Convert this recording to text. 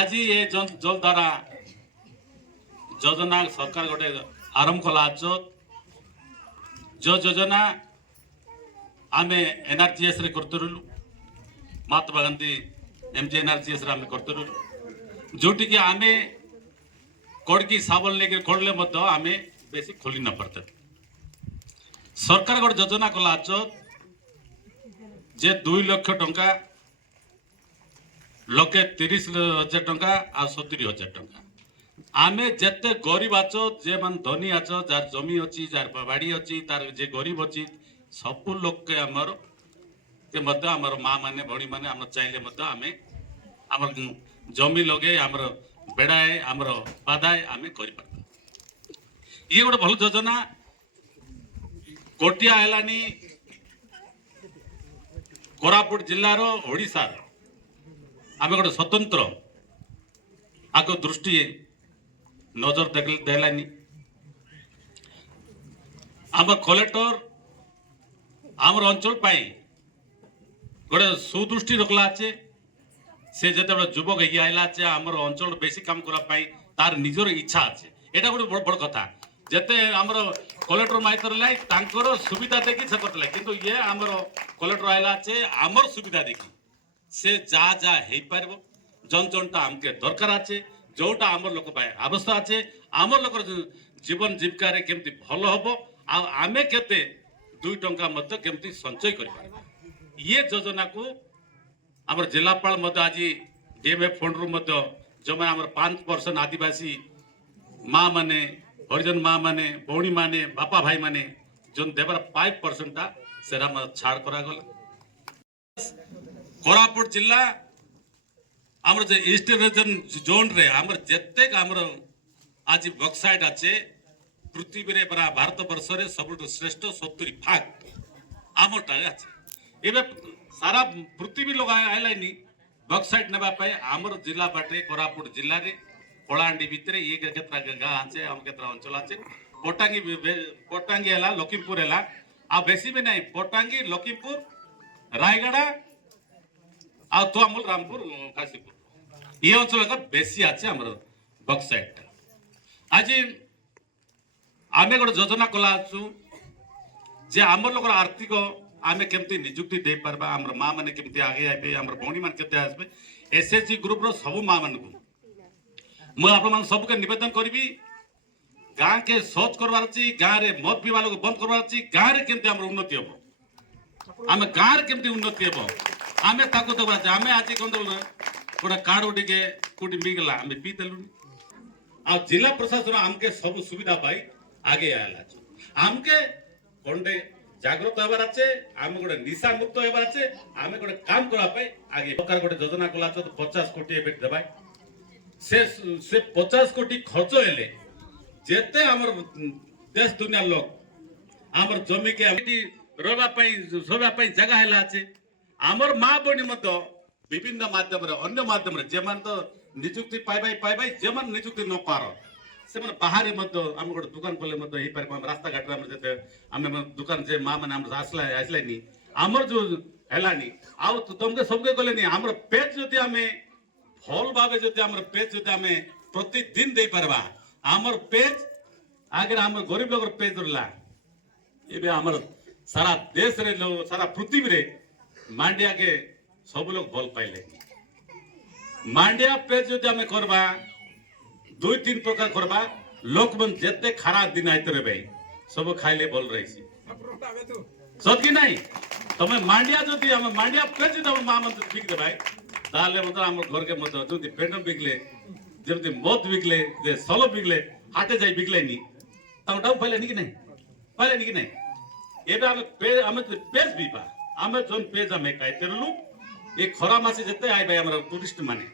आज ये जल द्वारा योजना सरकार गोटे आरंभ कला जो योजना आम एनआरजीएस रे करतलु महात्मा गांधी एमजी एनआरजीएस रे आम करतलु जोटी कि आम कड़की साबल लेके खोलले आम बेसी खोली न पड़ते सरकार गोटे योजना कला जे 2 लाख टंका लोके 30,000 टंका आ 70,000 टंका आमे जेते गरीब आच जे मान धनी आच जार जमी अच्छी जार बाड़ी अच्छी तार जे गरीब अच्छी सब लोग के आमर के मध्य आमर माँ माने भणी माने आम चाहले मध्य आमे आमर जमी लगे आमर बेड़ाए आमर पादाए आमे करि पार ये गोटे भल योजना कोटिया हेलानी कोरापुट जिल्लार ओडिशार आम गोटे स्वतंत्र आग दृष्टि नजर देलानी आम कलेक्टर आमर अंचल पाई गोटे सुदृष्टि रखला अच्छे से जिते युवक आइला अच्छे आमर अंचल बेसी काम करने तार निजर इच्छा अच्छे यहाँ गोटे बड़ बड़ कथा जिते आमर कलेक्टर माइतर लाइर सुविधा देखी से करते किंतु ये आमर कलेक्टर आइला अच्छे आमर सुविधा देखी से जा जा हो पार जन जनटा आमके दरकार अच्छे जोटा आमर लोक अवस्था अच्छे आमर लोक जीवन जीविका केमती भल हम आमे केते 2 टंका केमती संचय कर ये योजना को आमर जिलापाल आज डीएमएफ फंड रु जो मैंने 5% आदिवासी माँ माने हरिजन माँ माने भौणी माने बापा भाई माने जो देवर 5% से छाड़ करागला कोरापुट जिला आमर जे ईस्ट रीजन जोन रे आमर जेतेक आमर आज बक्साइट अच्छे पृथ्वी रे परा भारत वर्ष रे सबुठ श्रेष्ठ 70 भाग आमरटा अच्छे एबे सारा पृथ्वी लोग आइलानी बक्साइट नेबा पाए आमर जिला बाटे कोरापुट जिल्ला रे कोलांडी भितरे ये केतरा गाँ अच्छे आम केतरा अंचल अच्छे पटांगी हला लखीमपुर हला आ बेसी भी नहीं पटांगी लखीमपुर रायगढ़ आ तुआमुल रामपुर काशीपुर ये अंचल का बेसी अच्छे आम बक्साइट आज आम गोटे योजना कला जे आम लोग आर्थिक आम केमती निजुक्ति दे पारबा आम माँ मैंने केमती आगे आए आम भौणी मान केते आसबे एसएचजी ग्रुप रो सब माँ मान को मुझे सबके निवेदन करी गाँ के शौच करवार अच्छी गाँव में मद पीवा लोग बंद करवार अच्छी गाँव में केमती आम उन्नति हम आम गाँव में केमती उन्नति हम आमे ताको तो आमे आज कौन गोटे कार्ड उठे कौटी मिलगला आम पीदेलु आ जिला प्रशासन आमके सब सुविधा पाई आगे आला आमके कंडे जागृत होबार अच्छे आम गोटे निशा मुक्त होबार अच्छे आम गोटे काम करने आगे सरकार गोटे योजना कला 50 कोटी एबे देबा से 50 कोटी खर्च हेले जेते आमर देश दुनिया लोग आमर जमी के रहबा पई सोबा पई जगह हेला अच्छे आमर माँ बणी विभिन्न माध्यम अन्य माध्यम जे मान तो निजुक्ति पाइबाई जे मान निजुक्ति न पार से बाहर आम गोटे दुकान खोले रास्ता घाट आम दुकान से माँ मैंने आसलानी आमर जो है तुमके सबके गले आमर पेज जदि आम भल भाव जदि आम पेज जदि आम प्रतिदिन दे पारबा आमर पेज आगे आम गरीब लोग पेज रहा ये आमर सारा देश रे सारा पृथ्वी रे मांडिया के सब लोग भल पाइले मांडिया पेज जो आम करबा 2-3 प्रकार करबा लोक मन जेते खराब दिन आइते रे भाई सब खाइले भल रही सत कि नहीं तमे मांडिया जदि आम मांडिया पेज जदि आम मां मन बिक दे भाई ताले मतलब आम घर के मत जदि पेंडम बिकले जेमति मद बिकले जे सलो बिकले हाटे जाई बिकले नी ताउटाउ पाइले नी कि नहीं एबे आम पेज बीपा आम जोन पेज आम खाइते ये खरा मासे जिते आए भाई टूरिस्ट माने